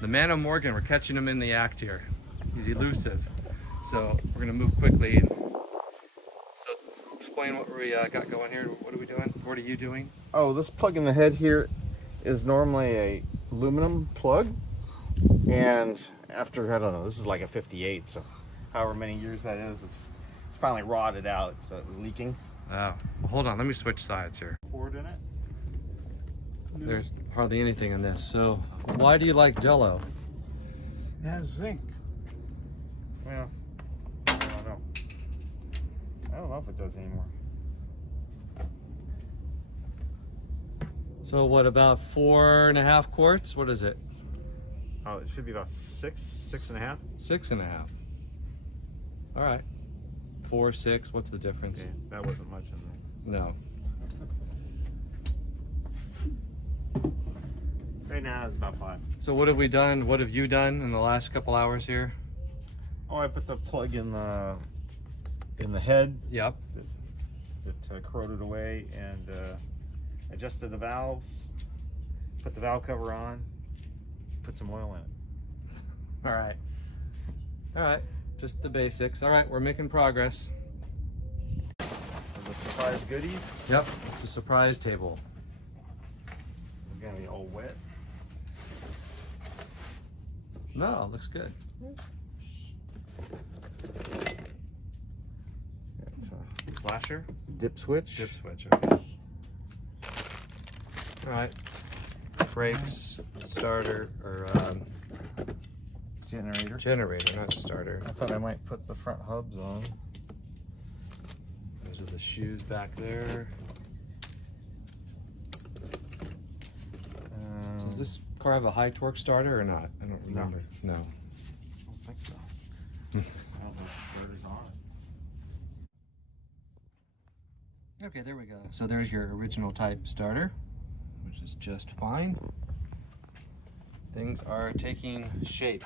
The man of Morgan, we're catching him in the act here. He's elusive. So we're gonna move quickly. So explain what we got going here. What are we doing? What are you doing? Oh, this plug in the head here is normally a aluminum plug. And after, I don't know, this is like a 58, so however many years that is, it's finally rotted out, so it was leaking. Oh, well, hold on, let me switch sides here. Cord in it. There's hardly anything in this. So why do you like Jello? It has zinc. Well, I don't know. I don't know if it does anymore. So what, about 4.5 quarts? What is it? Oh, it should be about 6.5. 6.5. All right. 4, 6, what's the difference? Yeah, that wasn't much in there. No. Right now it's about 5. So what have we done? What have you done in the last couple hours here? Oh, I put the plug in the head Yep. that corroded away, and adjusted the valves, put the valve cover on, put some oil in it. All right. All right. Just the basics. All right, we're making progress. The surprise goodies. Yep. It's a surprise table. It's gonna be all wet. No, it looks good. It's a flasher, dip switch. Dip switch. Okay. All right. Brakes, starter, or Generator. not starter. I thought I might put the front hubs on. Those are the shoes back there. So does this car have a high torque starter or not? I don't remember. No. I don't think so. I don't know if the starter's on it. Okay, there we go. So there's your original type starter, which is just fine. Things are taking shape.